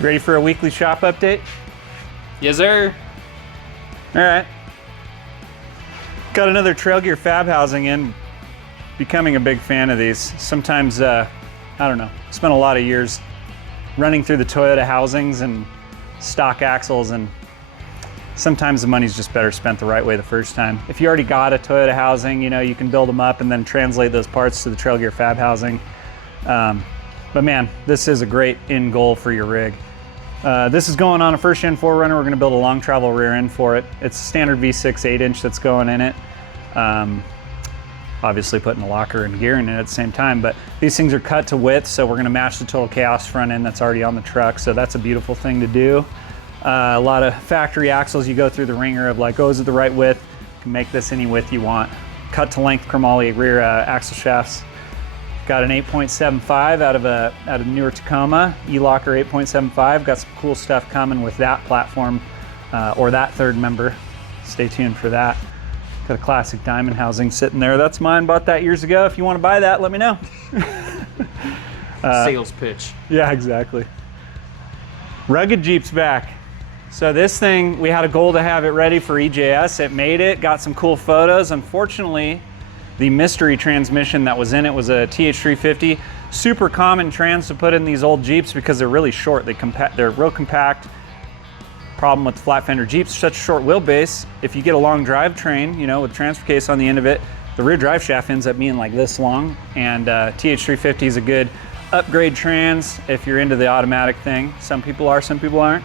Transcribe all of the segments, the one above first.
Ready for a weekly shop update? Yes, sir. All right. Got another Trail Gear Fab housing in. Becoming a big fan of these. Sometimes, I don't know, spent a lot of years running through the Toyota housings and stock axles, and sometimes the money's just better spent the right way the first time. If you already got a Toyota housing, you know, you can build them up and then translate those parts to the Trail Gear Fab housing. But man, this is a great end goal for your rig. This is going on a first gen 4Runner. We're gonna build a long travel rear end for it. It's a standard V6 8-inch that's going in it. Obviously putting a locker and gear in it at the same time, but these things are cut to width, so we're gonna match the Total Chaos front end that's already on the truck, so that's a beautiful thing to do. A lot of factory axles, you go through the ringer of like, oh, is it the right width? You can make this any width you want. Cut to length chromoly rear axle shafts. Got an 8.75 out of a newer Tacoma, E-Locker 8.75. Got some cool stuff coming with that platform or that third member. Stay tuned for that. Got a classic diamond housing sitting there. That's mine, bought that years ago. If you want to buy that, let me know. Sales pitch. Yeah, exactly. Rugged Jeep's back. So this thing, we had a goal to have it ready for EJS. It made it, got some cool photos. Unfortunately, the mystery transmission that was in it was a TH350. Super common trans to put in these old Jeeps because they're really short. They're real compact. Problem with the flat fender Jeeps, such a short wheelbase. If you get a long drivetrain, you know, with transfer case on the end of it, the rear drive shaft ends up being like this long. And TH350 is a good upgrade trans if you're into the automatic thing. Some people are, some people aren't.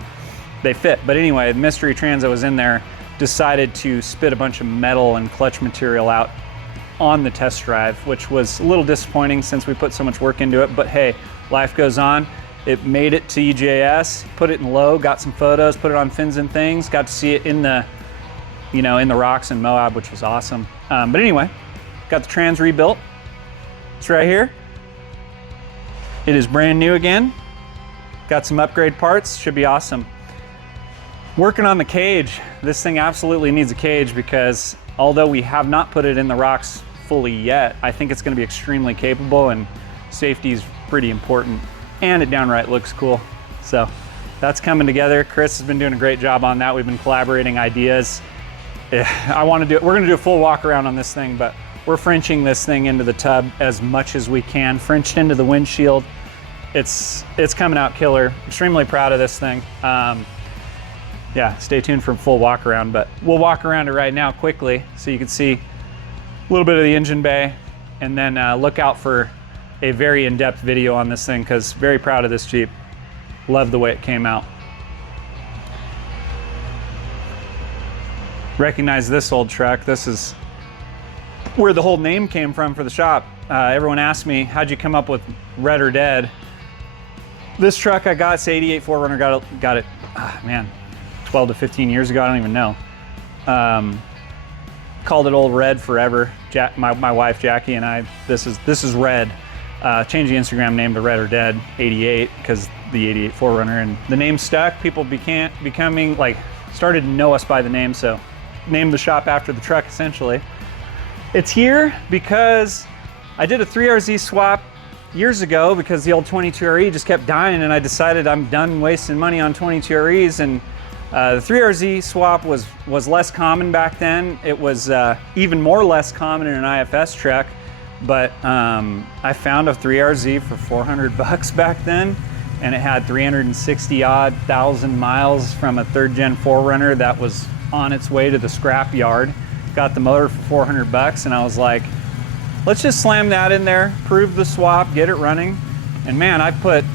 They fit. But anyway, the mystery trans that was in there decided to spit a bunch of metal and clutch material out on the test drive, which was a little disappointing since we put so much work into it, but hey, life goes on. It made it to EJS, put it in low, got some photos, put it on Fins and Things, got to see it in the, you know, in the rocks in Moab, which was awesome. But anyway, got the trans rebuilt. It's right here. It is brand new again. Got some upgrade parts, should be awesome. Working on the cage. This thing absolutely needs a cage because although we have not put it in the rocks fully yet, I think it's going to be extremely capable, and safety is pretty important, and it downright looks cool. So that's coming together. Chris has been doing a great job on that. We've been collaborating ideas. We're going to do a full walk around on this thing, but we're Frenching this thing into the tub as much as we can. Frenched into the windshield. It's coming out killer. Extremely proud of this thing. Yeah, stay tuned for a full walk around, but we'll walk around it right now quickly so you can see a little bit of the engine bay, and then look out for a very in-depth video on this thing because very proud of this Jeep. Love the way it came out. Recognize this old truck. This is where the whole name came from for the shop. Everyone asked me, how'd you come up with Red or Dead? This truck I got, it's 88 4Runner, got it, man, 12 to 15 years ago, I don't even know. Called it Old Red forever. My wife Jackie and I, this is Red. Changed the Instagram name to Red or Dead 88 because the 88 4Runner, and the name stuck. People becoming like, started to know us by the name, so named the shop after the truck essentially. It's here because I did a 3RZ swap years ago because the old 22RE just kept dying, and I decided I'm done wasting money on 22REs, and the 3RZ swap was less common back then. It was even more less common in an IFS truck, but I found a 3RZ for 400 bucks back then, and it had 360 odd thousand miles from a third gen 4Runner that was on its way to the scrap yard. Got the motor for 400 bucks, and I was like, let's just slam that in there, prove the swap, get it running. And man, I put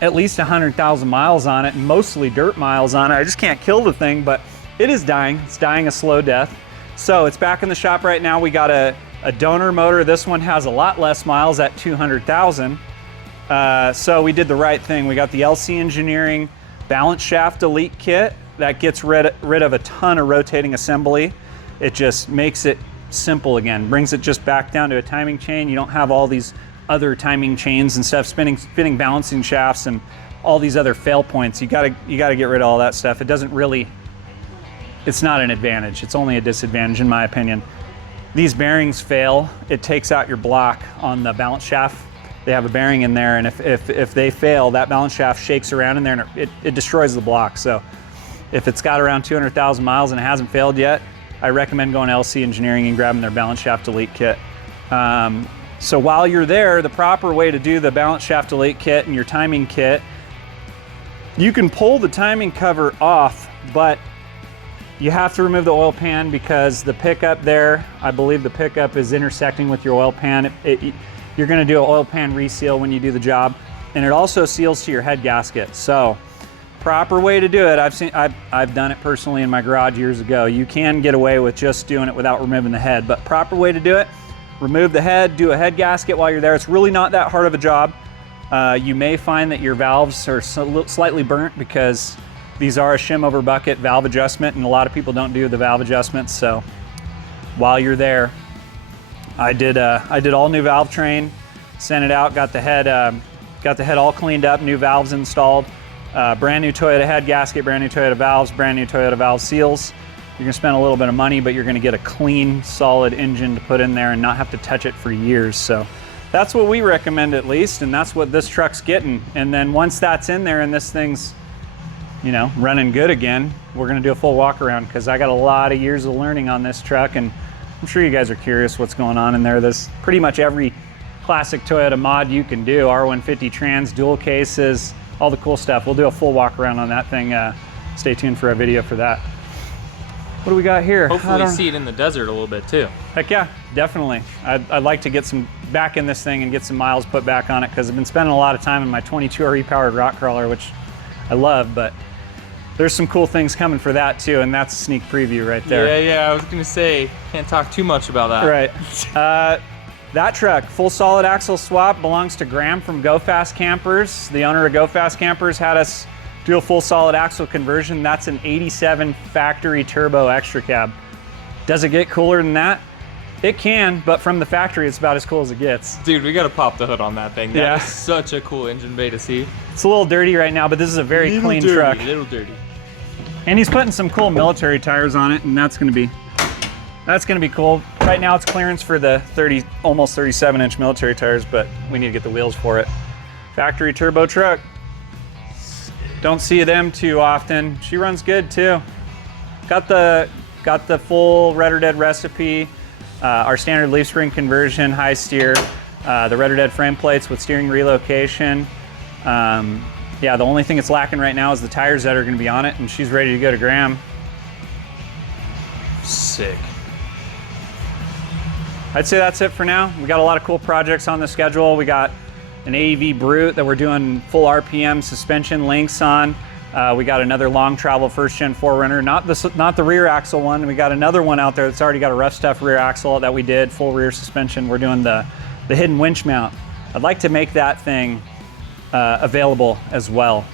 at least 100,000 miles on it, and mostly dirt miles on it. I just can't kill the thing, but it is dying. It's dying a slow death. So it's back in the shop right now. We got a donor motor. This one has a lot less miles at 200,000. So we did the right thing. We got the LC Engineering balance shaft delete kit that gets rid of a ton of rotating assembly. It just makes it simple again, brings it just back down to a timing chain. You don't have all these other timing chains and stuff, spinning balancing shafts and all these other fail points. You gotta get rid of all that stuff. It doesn't really, it's not an advantage. It's only a disadvantage in my opinion. These bearings fail. It takes out your block on the balance shaft they have a bearing in there, and if they fail, that balance shaft shakes around in there and it destroys the block. So if it's got around 200,000 miles and it hasn't failed yet, I recommend going to LC Engineering and grabbing their balance shaft delete kit. So while you're there, the proper way to do the balance shaft delete kit and your timing kit, you can pull the timing cover off, but you have to remove the oil pan because the pickup there, I believe the pickup is intersecting with your oil pan. You're gonna do an oil pan reseal when you do the job, and it also seals to your head gasket. So proper way to do it, I've done it personally in my garage years ago. You can get away with just doing it without removing the head, but proper way to do it, remove the head, do a head gasket while you're there. It's really not that hard of a job. You may find that your valves are slightly burnt because these are a shim over bucket valve adjustment, and a lot of people don't do the valve adjustments. So while you're there, I did all new valve train, sent it out, got the head all cleaned up, new valves installed, brand new Toyota head gasket, brand new Toyota valves, brand new Toyota valve seals. You're gonna spend a little bit of money, but you're gonna get a clean, solid engine to put in there and not have to touch it for years. So that's what we recommend at least, and that's what this truck's getting. And then once that's in there and this thing's, you know, running good again, we're gonna do a full walk around because I got a lot of years of learning on this truck, and I'm sure you guys are curious what's going on in there. There's pretty much every classic Toyota mod you can do, R150 trans, dual cases, all the cool stuff. We'll do a full walk around on that thing. Stay tuned for a video for that. What do we got here? Hopefully see it in the desert a little bit too. Heck yeah, definitely. I'd like to get some back in this thing and get some miles put back on it because I've been spending a lot of time in my 22 RE powered rock crawler, which I love, but there's some cool things coming for that too, and that's a sneak preview right there. Yeah, I was gonna say, can't talk too much about that. Right. That truck, full solid axle swap, belongs to Graham from Go Fast Campers. The owner of Go Fast Campers had us do a full solid axle conversion. That's an 87 factory turbo extra cab. Does it get cooler than that? It can, but from the factory, it's about as cool as it gets. Dude, we gotta pop the hood on that thing. That is such a cool engine bay to see. It's a little dirty right now, but this is a very clean truck. Little dirty. And he's putting some cool military tires on it, and that's gonna be cool. Right now it's clearance for the almost 37-inch military tires, but we need to get the wheels for it. Factory turbo truck. Don't see them too often. She runs good too. Got the full Red or Dead recipe, our standard leaf spring conversion, high steer, the Red or Dead frame plates with steering relocation. Yeah, the only thing it's lacking right now is the tires that are gonna be on it, and she's ready to go to Graham. Sick. I'd say that's it for now. We got a lot of cool projects on the schedule. We got an AEV Brute that we're doing full RPM suspension links on. We got another long travel first gen 4Runner, not the rear axle one. We got another one out there that's already got a rough stuff rear axle that we did, full rear suspension. We're doing the hidden winch mount. I'd like to make that thing available as well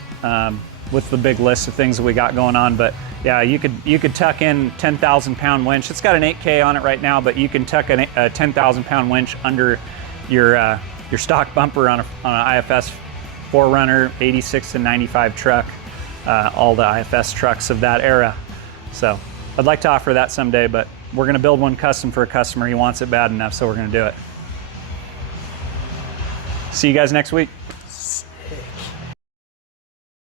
with the big list of things that we got going on. But yeah, you could tuck in 10,000 pound winch. It's got an 8K on it right now, but you can tuck a 10,000 pound winch under your stock bumper on an IFS 4Runner 86 to 95 truck, all the IFS trucks of that era. So I'd like to offer that someday, but we're gonna build one custom for a customer. He wants it bad enough, so we're gonna do it. See you guys next week.